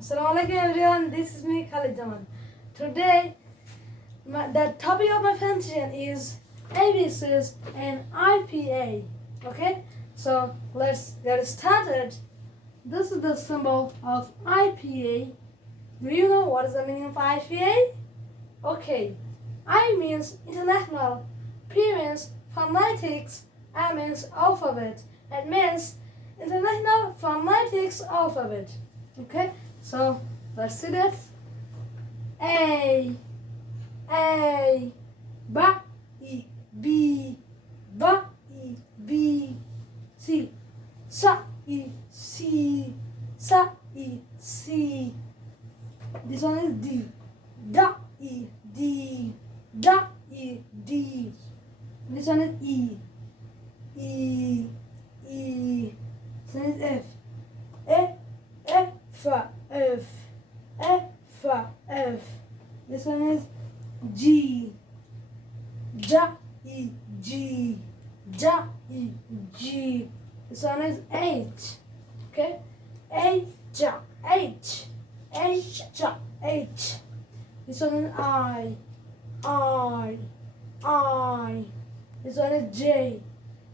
Assalamualaikum everyone, this is me Khalid. Today, the topic of my presentation is ABCs and IPA. Okay, so let's get started. This is the symbol of IPA. Do you know what is the meaning of IPA? Okay, I means international, P means phonetics, A means alphabet, it means international phonetics alphabet. Okay, so let's see that. A, B, E, B, B, E, B, C, S, E, C, S, E, C. This one is D, D, E, D, D, E, D. This one is E, E, E. This one is F, F, F, F, F. This one is G, J, E, G, J, E, G. This one is H, okay? H, H, H, H. This one is I. This one is J,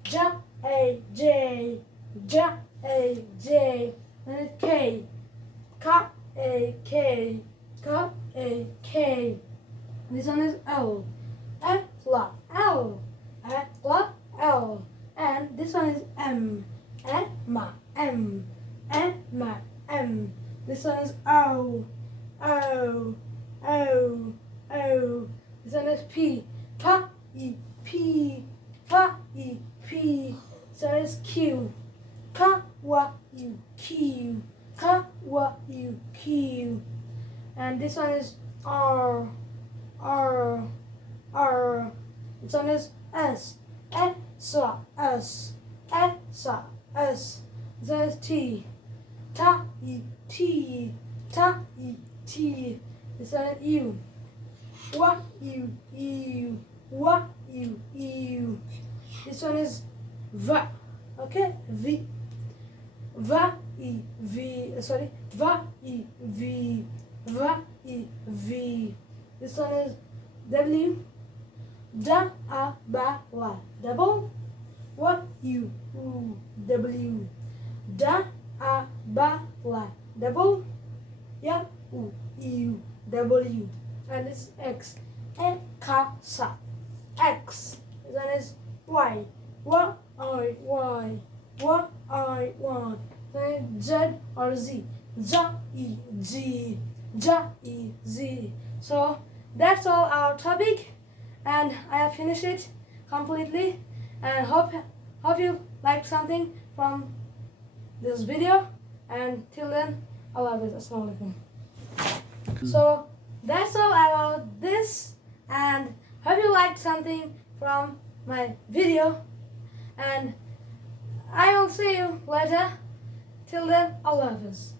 J, A, J, J, A, J. Then it's K, K, A, K, K, A, K. This one is L, L, L, L, L. And this one is M, M, M, M, M. This one is O, O, O, O. This one is P, P, E, P, P, E, P. This one is Q, K, W, U, Q, K, W, U, Q. And this one is R, R, R. This one is S, S, S, S, S. This one is T, T, E, T, T, E, T. This one is U, W, U, U, W, U, U. This one is V, okay, V, V, E, V, sorry, V, E, V, V, E, V. This one is W, D, A, B, Y, double, W, U, U, W, D, A, B, Y, double, Y, U, U, W. And this is X, N, K, S, X. This one is Y, Y, I, Y, Y, I, Y. Then Z or Z, Z, E, G, J, E, Z. So that's all our topic, and I have finished it completely. And hope you liked something from this video. And till then, Allah Hafiz. Assalamu alaikum. So that's all about this, and hope you liked something from my video, and I will see you later. Till then, Allah Hafiz.